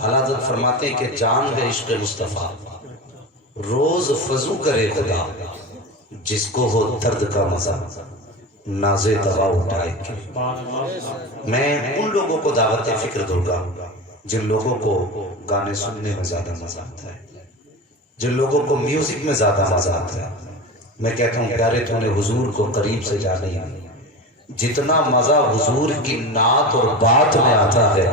اعلیٰ حضرت فرماتے ہیں کہ جان ہے عشق مصطفیٰ، روز فضو کرے خدا، جس کو ہو درد کا مزہ ناز دوا اٹھائے کے۔ میں ان لوگوں کو دعوت فکر دوں گا جن لوگوں کو گانے سننے میں زیادہ مزہ آتا ہے، جن لوگوں کو میوزک میں زیادہ مزہ آتا ہے۔ میں کہتا ہوں پیارے تو نے حضور کو قریب سے جانا ہی نہیں، جتنا مزہ حضور کی نعت اور بات میں آتا ہے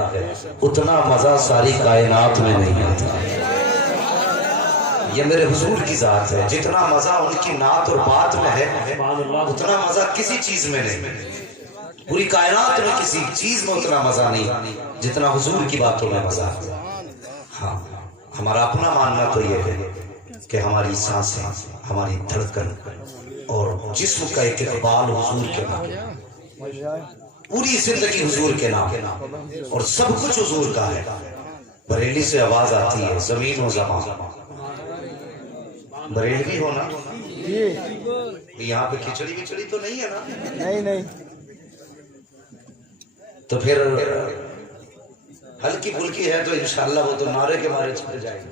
اتنا مزہ ساری کائنات میں نہیں آتا۔ یہ میرے حضور کی ذات ہے، جتنا مزہ ان کی نعت اور بات میں ہے اتنا مزہ کسی چیز میں نہیں، پوری کائنات میں کسی چیز میں اتنا مزہ نہیں جتنا حضور کی باتوں میں مزہ ہے۔ ہاں ہمارا اپنا ماننا تو یہ ہے کہ ہماری سانسیں، ہماری دھڑکن اور جسم کا ایک اقبال حضور کے نام، پوری زندگی حضور کے نام اور سب کچھ حضور کا ہے۔ بریلی سے آواز آتی ہے زمین و زمان، بریلوی ہونا یہاں پہ کھچڑی وچڑی تو نہیں ہے نا؟ نہیں تو پھر ہلکی پھلکی ہے تو انشاءاللہ وہ تو نعرے کے مارے چھپ جائے گا،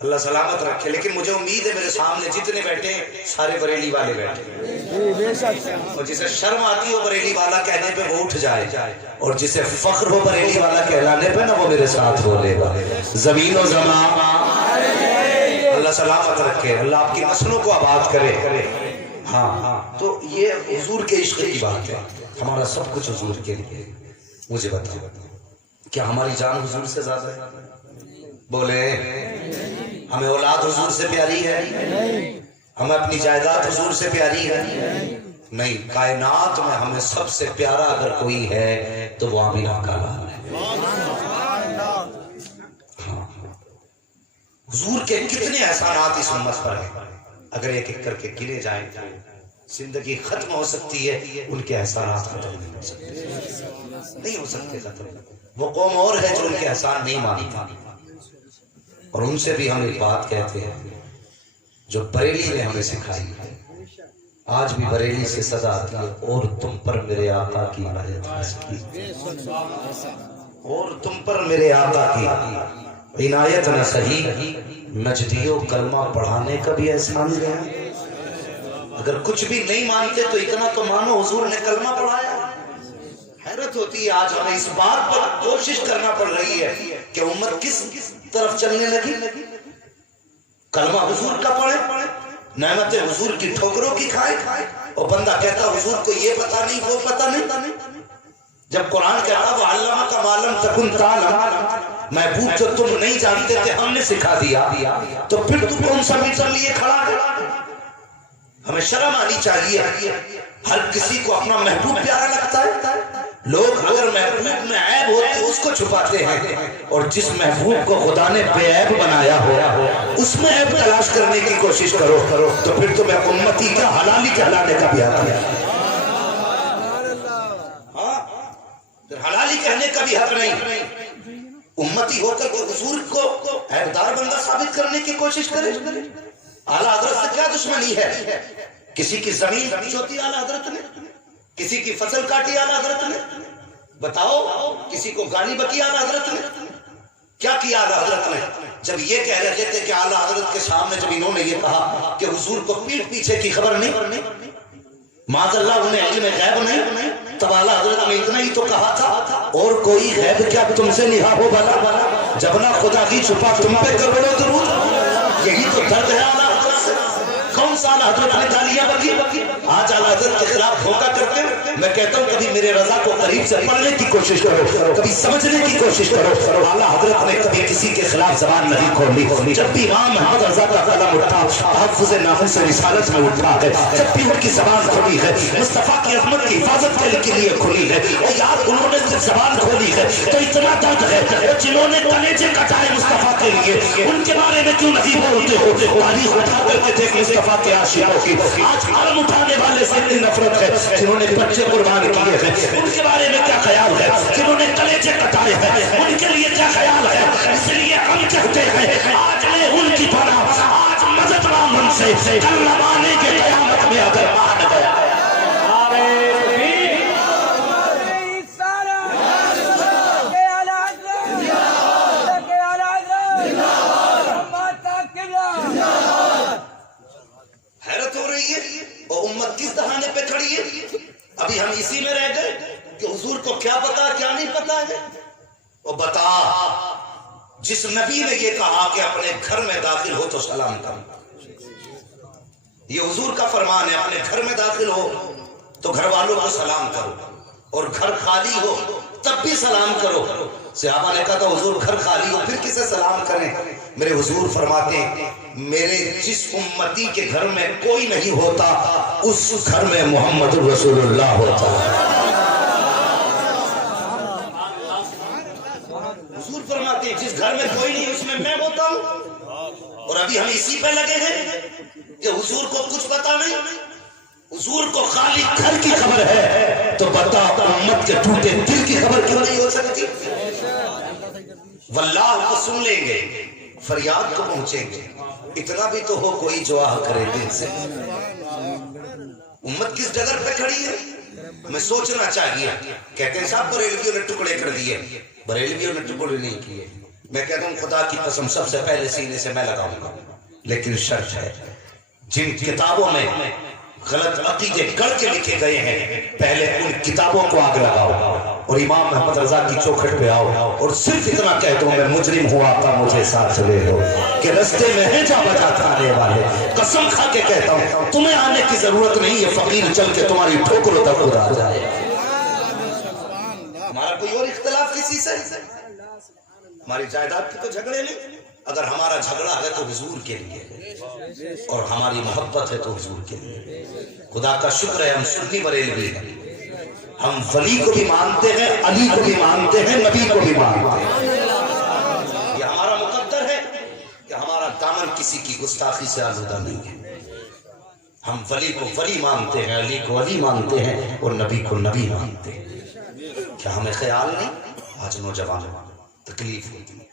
اللہ سلامت رکھے۔ لیکن مجھے امید ہے میرے سامنے جتنے بیٹھے ہیں سارے بریلی والے بیٹھے، اور جسے شرم آتی ہو بریلی والا کہنے پہ وہ اٹھ جائے، اور جسے فخر ہو بریلی والا کہلانے پہ نا وہ میرے ساتھ بولے گا زمین و زمان۔ اللہ سلامت رکھے، اللہ آپ کی نسلوں کو آباد کرے۔ ہاں تو یہ حضور کے عشق کی بات ہے، ہمارا سب کچھ حضور کے لیے۔ مجھے بتاؤ کیا ہماری جان حضور سے زیادہ ہے؟ بولے ہمیں اولاد حضور سے پیاری ہے؟ ہمیں اپنی جائیداد حضور سے پیاری ہے؟ نہیں، کائنات میں ہمیں سب سے پیارا اگر کوئی ہے تو وہ آمینہ کا لال ہے۔ ہاں حضور کے کتنے احسانات اس امت پر ہیں، اگر ایک ایک کر کے گنے جائیں تو زندگی ختم ہو سکتی ہے، ان کے احسانات ختم نہیں ہو سکتے، نہیں ہو سکتے ختم۔ وہ قوم اور ہے جو ان کے احسان نہیں مانتی، اور ان سے بھی ہم ایک بات کہتے ہیں جو بریلی نے ہمیں سکھائی ہے، آج بھی بریلی سے صدا آتی ہے، اور تم پر میرے آقا کی عنایت نہ، اور تم پر میرے آقا کی عنایت نہ سہی، نجدیوں کلمہ پڑھانے کا بھی احسان گیا۔ اگر کچھ بھی نہیں مانتے تو اتنا تو مانو حضور نے کلمہ پڑھایا۔ حیرت ہوتی ہے آج ہمیں اس بات پر کوشش کرنا پڑ رہی ہے کہ امت کس طرف چلنے لگی، کلمہ حضور کا پڑھے، نعمت حضور کی ٹھوکروں کی کھائے، اور بندہ کہتا حضور کو یہ پتہ نہیں وہ پتہ نہیں۔ جب قرآن کہتا وہ علمہ کا معلم تکن تعلم، محبوب جو تم نہیں جانتے تھے ہم نے سکھا دیا، تو پھر تم کون سا میٹر لیے کھڑا ہے؟ ہمیں شرم آنی چاہیے، ہر کسی کو اپنا محبوب پیارا لگتا ہے۔ لوگ اگر محبوب میں عیب ہوتے اس کو چھپاتے ہیں، اور جس محبوب کو خدا نے بے عیب بنایا ہو اس میں عیب تلاش کرنے کی کوشش کرو تو پھر تمہیں امتی کا حلالی کہلانے کا بھی حق ہے۔ حلالی کہنے کا بھی حق نہیں، امتی ہو کر کے حضور کو عیبدار بندہ ثابت کرنے کی کوشش کرے۔ اعلیٰ حضرت سے کیا دشمنی ہے؟ کسی کی زمین چوتی اعلیٰ حضرت نے، کسی کی فصل کاٹی اعلیٰ حضرت نے؟ بتاؤ کسی کو گالی بکی اعلیٰ حضرت نے؟ کیا کیا اعلیٰ حضرت نے؟ جب یہ کہہ رہے تھے کہ اعلیٰ حضرت کے سامنے جب انہوں نے یہ کہا کہ حضور کو پیٹھ پیچھے کی خبر نہیں، معاذ اللہ انہیں علم غیب نہیں، تب اعلیٰ حضرت نے اتنا ہی تو کہا تھا اور کوئی غیب کیا تم سے نہا ہو بلا، جب نہ خدا کی چھپا تم پہ کروڑوں درود۔ یہی تو درد ہے اعلیٰ حضرت سے۔ کون سا اعلیٰ حضرت نے گالیاں بکی؟ آج اعلیٰ حضرت کے خلاف دھوکہ کرتے ہیں۔ میں کہتا ہوں کبھی میرے رضا کو قریب سے پڑھنے کی کوشش کرو، کبھی سمجھنے کی کوشش کرو۔ اعلیٰ حضرت نے کبھی کسی کے خلاف زبان نہیں کھولی، جب بھی امام محمد رضا کا قلم اٹھا تحفظ ناموس رسالت میں اٹھا ہے، جب بھی ان کی زبان کھلی ہے مصطفیٰ کی عظمت کی حفاظت کے لیے کھلی ہے، اور یار انہوں نے صرف زبان کھولی ہے تو اتنا درد ہے، جنہوں نے کلیجے کٹائے مصطفیٰ کے لیے ان کے بارے میں کیوں نہیں بولتے ہو؟ تاریخ اٹھا کر کے دیکھ مصطفیٰ کے عاشقوں کی، آج علم اٹھانے والے سے اتنی نفرت ہے، جنہوں نے بچے قربان کیے ہیں ان کے بارے میں کیا خیال ہے؟ جنہوں نے کلیجے کٹائے ہیں ان کے لیے کیا خیال ہے؟ اس لیے ہم کہتے ہیں آج لے ان کی پناہ، آج مدد من سے کل نمانے کے قیامت میں اگر مان گیا۔ وہ بتا جس نبی نے یہ کہا کہ اپنے گھر میں داخل ہو تو سلام کرو، یہ حضور کا فرمان ہے، اپنے گھر میں داخل ہو تو گھر والوں کو سلام کرو، اور گھر خالی ہو تب بھی سلام کرو۔ صحابہ نے کہا تھا حضور گھر خالی ہو پھر کسے سلام کریں؟ میرے حضور فرماتے ہیں میرے جس امتی کے گھر میں کوئی نہیں ہوتا اس گھر میں محمد رسول اللہ ہوتا ہے۔ حضور فرماتے ہیں جس گھر میں کوئی نہیں اس میں ہوتا ہوں، اور ابھی ہم اسی پہ لگے ہیں کہ حضور کو کچھ پتا نہیں۔ حضور کو خالی گھر کی خبر ہے تو بتا امت کے ٹوٹے دل کی خبر کیوں نہیں ہو سکتی؟ واللہ کو سن لیں گے، فریاد کو پہنچیں گے، اتنا بھی تو ہو کوئی جو آہ کرے دل سے۔ امت کس ڈگر پہ کھڑی ہے ہمیں سوچنا چاہیے۔ کہتے ہیں صاحب بریلویوں نے ٹکڑے کر دیے، بریلویوں نے ٹکڑے نہیں کیے۔ میں کہتا ہوں خدا کی قسم سب سے پہلے سینے سے میں لگاؤں گا، لیکن شرط ہے جن کتابوں میں غلط عقیدے گڑھ کے لکھے گئے ہیں پہلے ان کتابوں کو آگ لگاؤ اور امام محمد رضا کی چوکھٹ پہ آؤ اور صرف اتنا کہہ دو میں مجرم ہوا تھا مجھے ساتھ لے لو کہ رستے میں ہے جا بجا آنے والے۔ قسم کھا کے کہتا ہوں تمہیں آنے کی ضرورت نہیں، یہ فقیر چل کے تمہاری ٹھوکروں تک خود آ جائے۔ ہمارا کوئی اور اختلاف کسی سے، ہماری جائیداد کے تو جھگڑے نہیں، اگر ہمارا جھگڑا ہے تو حضور کے لیے اور ہماری محبت ہے تو حضور کے لیے۔ خدا کا شکر ہے ہم سنی بریلوی ہیں، ہم ولی کو بھی مانتے ہیں، علی کو بھی مانتے ہیں، نبی کو بھی مانتے ہیں۔ یہ ہمارا مقدر ہے کہ ہمارا دامن کسی کی گستاخی سے آزادہ نہیں ہے۔ ہم ولی کو ولی مانتے ہیں، علی کو علی مانتے ہیں اور نبی کو نبی مانتے ہیں۔ کیا ہمیں خیال نہیں آج نوجوان تکلیف ہوتی ہے؟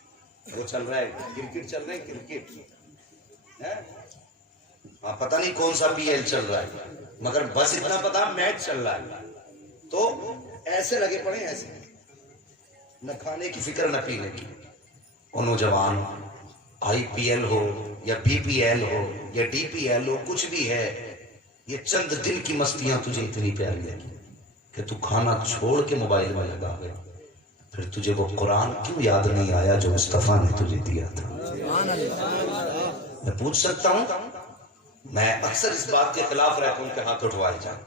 وہ چل رہا ہے کرکٹ، چل رہا ہے کرکٹ، ہاں پتہ نہیں کون سا پی ایل چل رہا ہے، مگر بس اتنا پتا میچ چل رہا ہے تو ایسے لگے پڑے، ایسے نہ کھانے کی فکر نہ پینے کی۔ وہ نوجوان آئی پی ایل ہو یا بی پی ایل ہو یا ڈی پی ایل ہو کچھ بھی ہے، یہ چند دن کی مستیاں تجھے اتنی پیاری لگی کہ تو کھانا چھوڑ کے موبائل میں لگا گیا، پھر تجھے وہ قرآن کیوں یاد نہیں آیا جو مصطفیٰ نے تجھے دیا تھا؟ میں پوچھ سکتا ہوں؟ میں اکثر اس بات کے خلاف رہتا ہوں کہ ہاتھ اٹھوائے جائیں،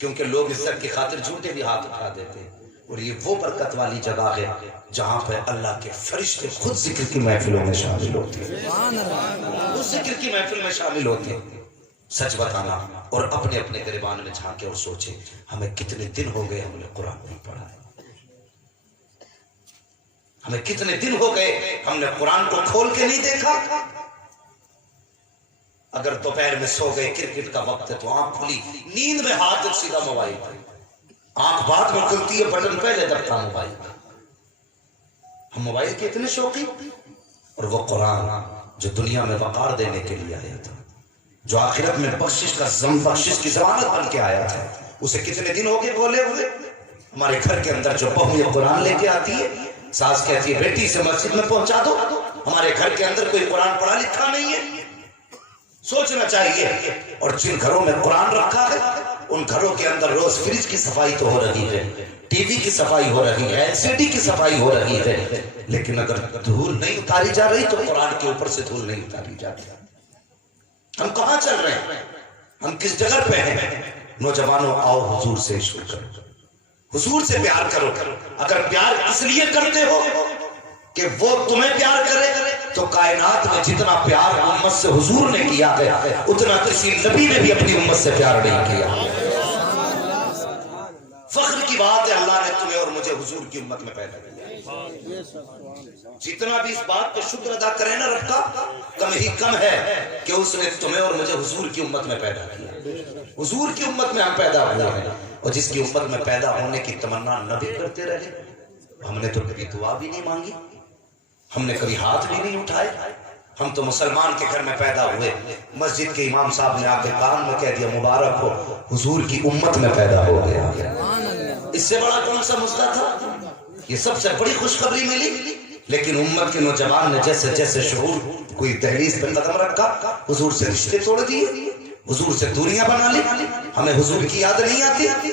کیونکہ لوگ عزت کی خاطر جھوٹے بھی ہاتھ اٹھا دیتے ہیں، اور یہ وہ برکت والی جگہ ہے جہاں پہ اللہ کے فرشتے خود ذکر کی محفلوں میں شامل ہوتے ہیں، اس ذکر کی محفل میں شامل ہوتے ہیں۔ سچ بتانا اور اپنے اپنے گریبان میں جھانکے اور سوچے ہمیں کتنے دن ہو گئے ہم نے قرآن نہیں پڑھا ہے، ہمیں کتنے دن ہو گئے ہم نے قرآن کو کھول کے نہیں دیکھا۔ اگر دوپہر میں سو گئے کرکٹ کا وقت ہے تو آنکھ کھلی، نیند میں ہاتھ سیدھا موبائل پر، آنکھ بعد میں کھلتی ہے بٹن پہلے دبتا موبائل پر۔ ہم موبائل کے اتنے شوقی، اور وہ قرآن جو دنیا میں وقار دینے کے لیے آیا تھا، جو آخرت میں بخشش کی ضمانت بن کے آیا تھا، اسے کتنے دن ہو گئے بولے ہوئے۔ ہمارے گھر کے اندر جو بہو یہ قرآن لے کے آتی ہے، ساس کہتی ہے بیٹی سے مسجد میں پہنچا دو، ہمارے گھر کے اندر کوئی قرآن پڑھا لکھا نہیں ہے۔ سوچنا چاہیے، اور جن گھروں میں قرآن رکھا ہے ان گھروں کے اندر روز فریج کی صفائی تو ہو رہی ہے، ٹی وی کی صفائی ہو رہی ہے، ایل سی ڈی کی صفائی ہو رہی ہے، لیکن اگر دھول نہیں اتاری جا رہی تو قرآن کے اوپر سے دھول نہیں اتاری جاتی۔ ہم کہاں چل رہے ہیں؟ ہم کس جگہ پہ ہیں؟ نوجوانوں آؤ حضور سے عشق کرو، حضور سے پیار کرو۔ اگر پیار اس لیے کرتے ہو کہ وہ تمہیں پیار کرے تو کائنات میں جتنا پیار امت سے حضور نے کیا ہے اتنا کسی نبی نے بھی اپنی امت سے پیار نہیں کیا۔ فخر کی بات ہے اللہ نے تمہیں اور مجھے حضور کی امت میں پیدا کیا۔ جتنا بھی اس بات پہ شکر ادا کرے نا رب کا، کم ہی کم ہے کہ اس نے تمہیں اور مجھے حضور کی امت میں پیدا کیا۔ حضور کی امت میں ہم پیدا ہوئے ہیں، اور جس کی امت میں پیدا ہونے کی تمنا نبی کرتے رہے، ہم نے تو کبھی دعا بھی نہیں مانگی، ہم نے کبھی ہاتھ بھی نہیں اٹھائے۔ ہم تو مسلمان کے گھر میں پیدا ہوئے، مسجد کے امام صاحب نے آ کے کان میں کہہ دیا مبارک ہو حضور کی امت میں پیدا ہو گیا۔ اس سے بڑا کون سا مسئلہ تھا؟ یہ سب سے بڑی خوشخبری ملی، لیکن امت کے نوجوان نے جیسے جیسے شعور کوئی دہلیز پہ قدم رکھا، حضور سے رشتے توڑ دیے، حضور سے دوریاں بنا لی۔ ہمیں حضور کی یاد نہیں آتی،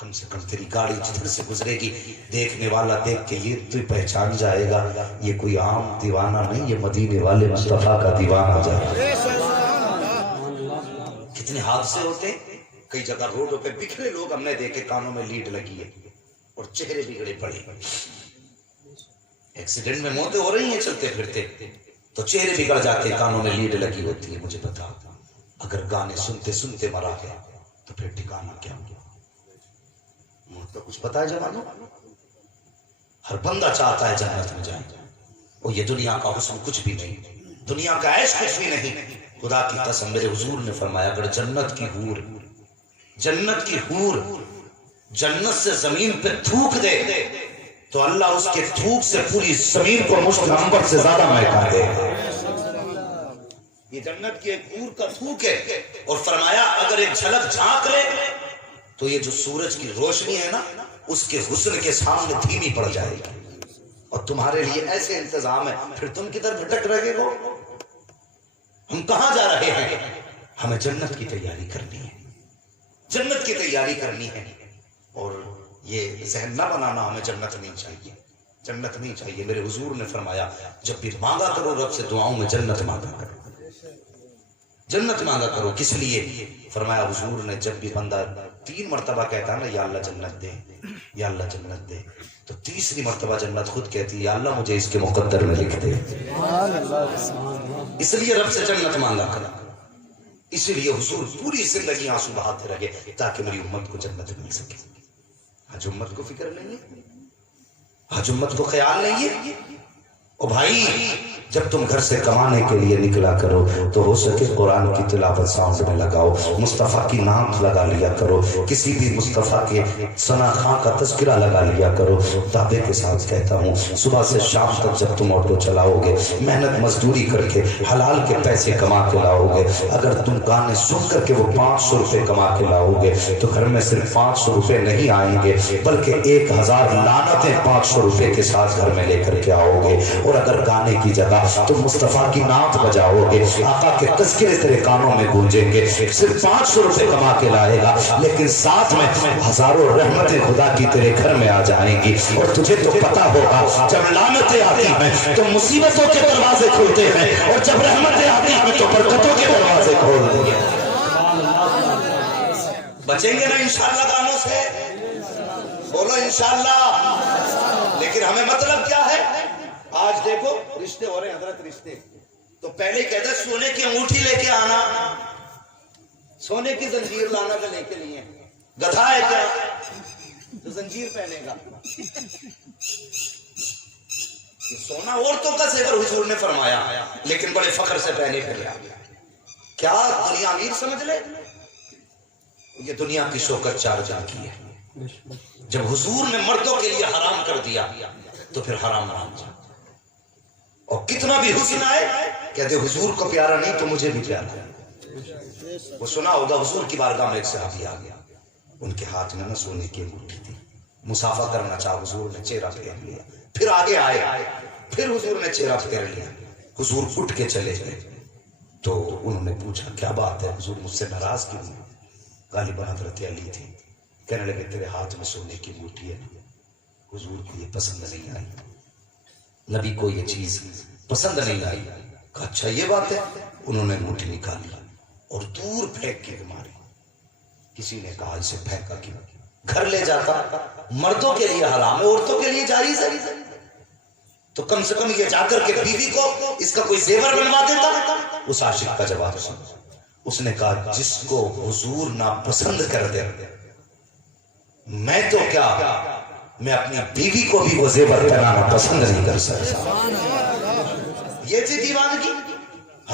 کم سے کم تیری گاڑی جدھر سے گزرے گی دیکھنے والا دیکھ کے یہ تو پہچان جائے گا یہ کوئی عام دیوانہ نہیں، یہ مدینے والے مصطفیٰ کا دیوانہ جا رہا ہے۔ کتنے حادثے ہوتے، کئی جگہ روڈوں پہ بکھرے لوگ ہم نے دیکھے، کانوں میں لیڈ لگی ہے اور چہرے بگڑے پڑے، ایکسیڈنٹ میں موتیں ہو رہی ہیں چلتے پھرتے تو چہرے بگڑ جاتے، کانوں میں لیڈ لگی ہوتی ہے۔ مجھے بتا اگر گانے سنتے سنتے مرا گیا تو پھر ٹھکانا کیا ہو؟ موت کا کچھ پتا ہے جوانوں؟ ہر بندہ چاہتا ہے جنت میں جائے، اور یہ دنیا کا حسن کچھ بھی نہیں، دنیا کا عیش کچھ بھی نہیں۔ خدا کی قسم میرے حضور نے فرمایا اگر جنت کی حور جنت سے زمین پہ تھوک دے تو اللہ اس کے تھوک سے پوری زمین کو مشت عنبر سے زیادہ مہکا دے۔ یہ جنت کی ایک حور کا تھوک ہے، اور فرمایا اگر ایک جھلک جھانک لے تو یہ جو سورج کی روشنی ہے نا اس کے حسن کے سامنے دھیمی پڑ جائے گی، اور تمہارے لیے ایسے انتظام ہے، پھر تم کدھر بھٹک رہے ہو؟ ہم کہاں جا رہے ہیں؟ ہمیں جنت کی تیاری کرنی ہے، جنت کی تیاری کرنی ہے، اور یہ ذہن نہ بنانا ہمیں جنت نہیں چاہیے، جنت نہیں چاہیے۔ میرے حضور نے فرمایا جب بھی مانگا کرو رب سے دعاؤں میں جنت مانگا کرو، جنت مانگا کرو۔ کس لیے؟ فرمایا حضور نے جب بھی بندہ 3 مرتبہ کہتا ہے نا یا اللہ جنت دے، یا اللہ جنت دے، تو تیسری مرتبہ جنت خود کہتی ہے یا اللہ مجھے اس کے مقدر میں لکھ دے۔ اس لیے رب سے جنت مانگا کرا، اسی لیے حضور پوری زندگی آنسو بہاتے رہے تاکہ میری امت کو جنت مل سکے۔ آج امت کو فکر نہیں ہے، آج امت کو خیال نہیں ہے۔ او بھائی جب تم گھر سے کمانے کے لیے نکلا کرو تو ہو سکے قرآن کی تلاوت ساؤنڈ میں لگاؤ، مصطفیٰ کی نعت لگا لیا کرو، کسی بھی مصطفیٰ کے ثنا خاں کا تذکرہ لگا لیا کرو۔ دعوے کے ساتھ کہتا ہوں صبح سے شام تک جب تم آٹو چلاؤ گے، محنت مزدوری کر کے حلال کے پیسے کما کے لاؤ گے، اگر تم گانے سن کر کے وہ 500 روپے کما کے لاؤ گے تو گھر میں صرف 500 روپے نہیں آئیں گے بلکہ 1000 لعنتیں 500 روپے کے ساتھ گھر میں لے کر کے آؤ گے۔ اور اگر گانے کی جگہ تم مصطفیٰ کی نعت بجاؤ گے، آقا کے تذکرے تیرے کانوں میں گونجیں گے، صرف 500 روپے کما کے لائے گا لیکن ساتھ میں ہزاروں رحمتیں خدا کی تیرے گھر میں آ جائیں گی۔ اور تجھے تو پتا ہوگا جب لعنتیں آتی ہیں تو مصیبتوں کے دروازے کھلتے ہیں، اور جب رحمتیں آتی ہیں تو برکتوں کے دروازے کھولتے ہیں۔ بچیں گے نا انشاءاللہ گانوں سے؟ بولو انشاءاللہ۔ لیکن ہمیں مطلب کیا ہے؟ آج دیکھو رشتے ہو رہے ہیں حضرت، رشتے تو پہلے کہتا سونے کی انگوٹھی لے کے آنا، سونے کی زنجیر لانا تو لے کے نہیں ہے، گدھا ہے کیا تو زنجیر پہنے گا؟ سونا عورتوں کا زیور حضور نے فرمایا لیکن بڑے فخر سے پہنے پھر کیا دنیا امیر سمجھ لے؟ یہ دنیا کی شوکت 4 جان کی ہے۔ جب حضور نے مردوں کے لیے حرام کر دیا تو پھر حرام حرام جا، اور کتنا بھی حسن آئے کہتے حضور کو پیارا نہیں تو مجھے بھی پیارا ہے۔ وہ سنا ہوگا حضور کی بارگاہ میں ایک صحابی آ گیا، ان کے ہاتھ میں نہ سونے کی انگوٹھی تھی، مسافہ کرنا چاہا، حضور نے چہرہ پھیر لیا، پھر آگے آئے، پھر حضور نے چہرہ پھیر لیا، حضور اٹھ کے چلے گئے تو انہوں نے پوچھا کیا بات ہے حضور مجھ سے ناراض کیوں ہیں؟ غالباً حضرت علی تھی، کہنے لگے تیرے ہاتھ میں سونے کی انگوٹھی ہے، حضور کو یہ پسند نہیں آئی، نبی کو یہ چیز پسند نہیں آئی۔ کہا اچھا یہ بات ہے؟ انہوں نے انگوٹھی نکالی اور دور پھینک کے ماری۔ کسی نے کہا اسے پھینکا کیوں؟ گھر لے جاتا، مردوں کے لیے حرام ہے عورتوں کے لیے جائز ہے، تو کم سے کم یہ جا کر کے بیوی کو اس کا کوئی زیور بنوا دیتا۔ اس عاشق کا جواب سن، اس نے کہا جس کو حضور ناپسند کر دے میں تو کیا، میں اپنی بیوی کو بھی وہ زیور پہنانا پسند نہیں کر سکتا۔ یہ تھی دیوانگی۔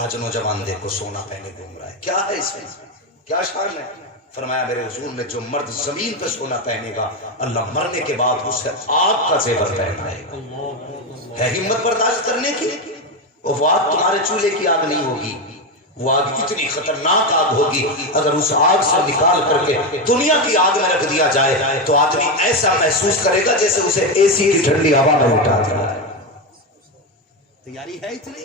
آج نوجوان دیکھو سونا پہنے گھوم رہا ہے، کیا ہے اس میں، کیا شان ہے؟ فرمایا میرے حضور نے جو مرد زمین پہ سونا پہنے گا اللہ مرنے کے بعد اسے آگ کا زیور پہنائے گا۔ ہے ہمت برداشت کرنے کی؟ وہ آگ تمہارے چولہے کی آگ نہیں ہوگی، وہ آگ اتنی خطرناک آگ ہوگی اگر اس آگ سے نکال کر کے دنیا کی آگ میں رکھ دیا جائے تو آدمی ایسا محسوس کرے گا جیسے اسے اے سی کی ٹھنڈی ہوا میں اٹھا دیا۔ تیاری ہے اتنی؟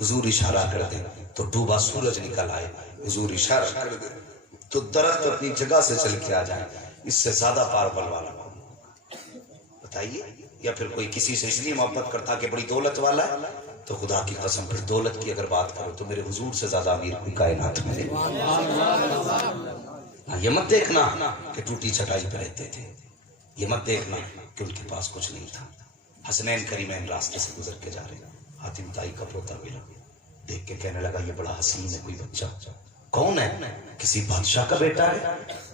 حضور اشارہ کر دے تو ڈوبا سورج نکل آئے، حضور اشارہ کر دے تو درخت اپنی جگہ سے چل کے آ جائے، اس سے زیادہ پاور والا بتائیے؟ یا پھر کوئی کسی سے اس لیے محبت کرتا کہ بڑی دولت والا ہے، تو خدا کی قسم پھر دولت کی اگر بات کرو تو میرے حضور سے زیادہ امیر کوئی کائنات میں نہیں۔ یہ مت دیکھنا کہ ٹوٹی چٹائی پہ رہتے تھے، یہ مت دیکھنا کہ ان کے پاس کچھ نہیں تھا۔ حسنین کریمین راستے سے گزر کے جا رہے، حاتم طائی کا پوتا ملا، دیکھ کے کہنے لگا یہ بڑا حسین ہے کوئی بچہ، کون ہے؟ کسی بادشاہ کا بیٹا ہے؟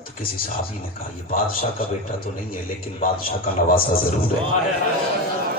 تو کسی صحابی نے کہا یہ بادشاہ کا بیٹا تو نہیں ہے لیکن بادشاہ کا نواسا ضرور ہے۔